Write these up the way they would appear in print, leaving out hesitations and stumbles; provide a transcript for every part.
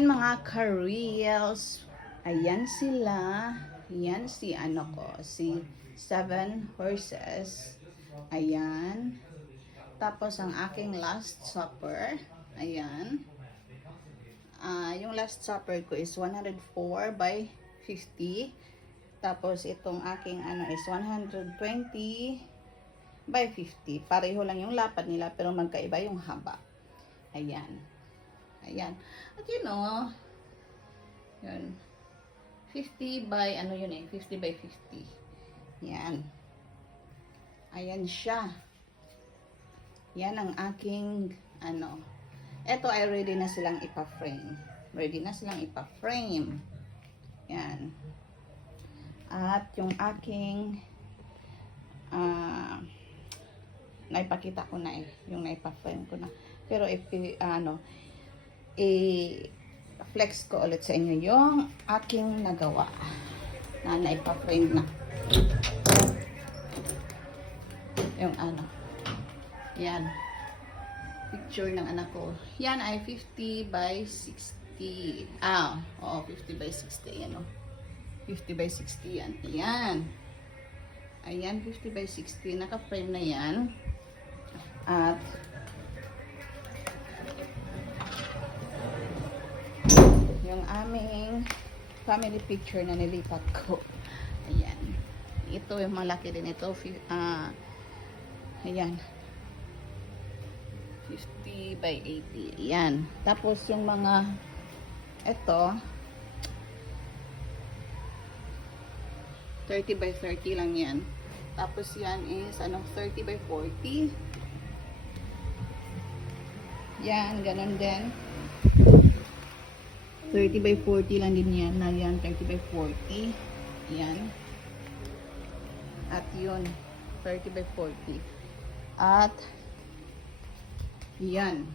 Ayan mga ka-reels. Ayan sila. Ayan si ano ko. Si Seven Horses. Ayan. Tapos ang aking Last Supper. Ayan. Yung Last Supper ko is 104 by 50. Tapos itong aking ano is 120 by 50. Pareho lang yung lapad nila pero magkaiba yung haba. Ayan. Ayan. At yun o. Yun. 50 by, ano yun eh, 50 by 50. Yan. Ayan siya. Yan ang aking, ano. Eto ay ready na silang ipa-frame. Ready na silang ipa-frame. Yan. At yung aking, naipakita ko na eh. Yung naipa-frame ko na. Pero if, i-flex ko ulit sa inyo yung aking nagawa na naipa-frame na yung ano yan picture ng anak ko. Yan ay 50 by 60 oo 50 by 60 yan o 50 by 60 yan. Ayan 50 by 60 naka-frame na yan. At yung aming family picture na nilipat ko. Ayan. Ito yung malaki din ito. Ayan. 50 by 80. Ayan. Tapos yung mga ito 30 by 30 lang yan. Tapos yan is 30 by 40. Yan. Ganon din. 30 by 40 lang din yan. Na yan, 30 by 40. Yan. At yun, 30 by 40. At, yan,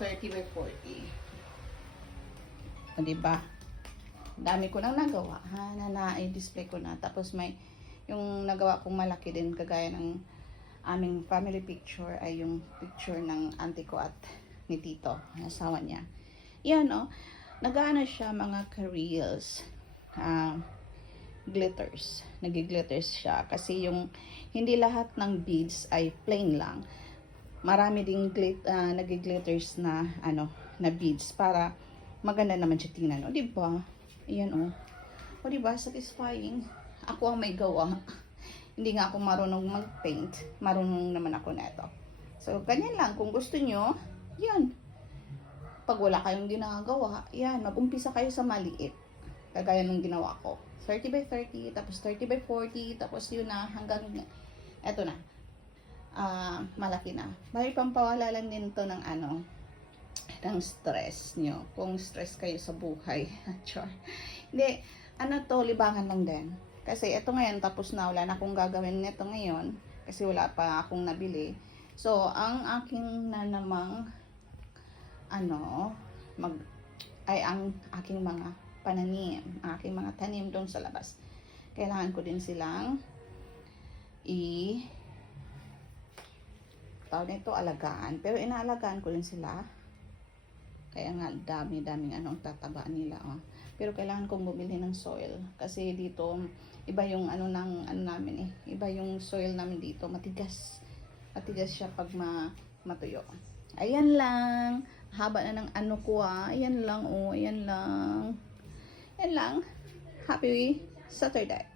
30 by 40. O, diba? Dami ko nang nagawa, ha, na na-display ko na. Tapos may, yung nagawa kong malaki din, kagaya ng aming family picture, ay yung picture ng auntie ko at ni Tito, asawa niya. Yan, o. Nag-ano siya mga ka-reels, glitters, nag-glitters siya kasi yung hindi lahat ng beads ay plain lang, marami ding nag-glitters na na beads para maganda naman siya tingnan, o diba? Ayan o diba, satisfying. Ako ang may gawa. Hindi nga ako marunong mag-paint, marunong naman ako neto. So ganyan lang, kung gusto nyo yan. Pag wala kayong ginagawa, yan, mag-umpisa kayo sa maliit. Kagaya nung ginawa ko. 30 by 30, tapos 30 by 40, tapos yun na, hanggang, eto na. Malaki na. May pampawala lang din to ng ng stress nyo. Kung stress kayo sa buhay. Hindi, to, libangan lang din. Kasi eto ngayon, tapos na, wala na akong gagawin nito ngayon. Kasi wala pa akong nabili. So, ang aking na namang ang aking mga pananim, aking mga tanim doon sa labas. Kailangan ko din silang tawag nito alagaan. Pero inaalagaan ko din sila. Kaya nga dami-daming tataba nila. Pero kailangan kong bumili ng soil. Kasi dito, iba yung namin eh. Iba yung soil namin dito. Matigas. Matigas siya pag matuyo. Ayan lang. Haba na ng ko Ayan lang, ayan lang. Ayan lang. Happy Saturday.